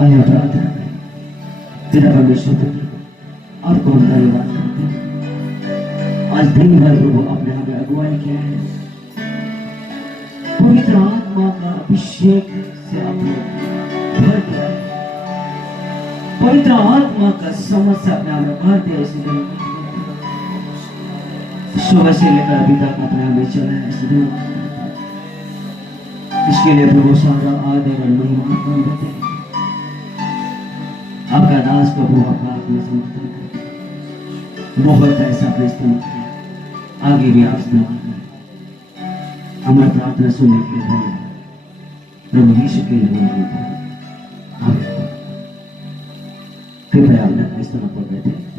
आया प्रार्थना करें, तेरा परमेश्वर और कौन धन्यवाद करते हैं। आज दिन भर प्रभु अपने हमें अगुवाई किया है, पवित्र आत्मा का अभिषेक से अपने भर दिया, पवित्र आत्मा का समझ से अपने हमें भर दिया। इसलिए सुबह से लेकर अभी तक अपने हमें चला है, इसलिए इसके लिए प्रभु सारा आदर और महिमा देते हैं। आपका दास प्रभु आपका आत्मा समर्पण करते, बहुत ऐसा अपने इस्तेमाल किया, आगे भी आप इस्तेमाल करें। हमारी प्रार्थना सुनने के लिए धन्यवाद प्रभु यीशु के लिए। कृपया अपना इस्तेमाल कर देते हैं।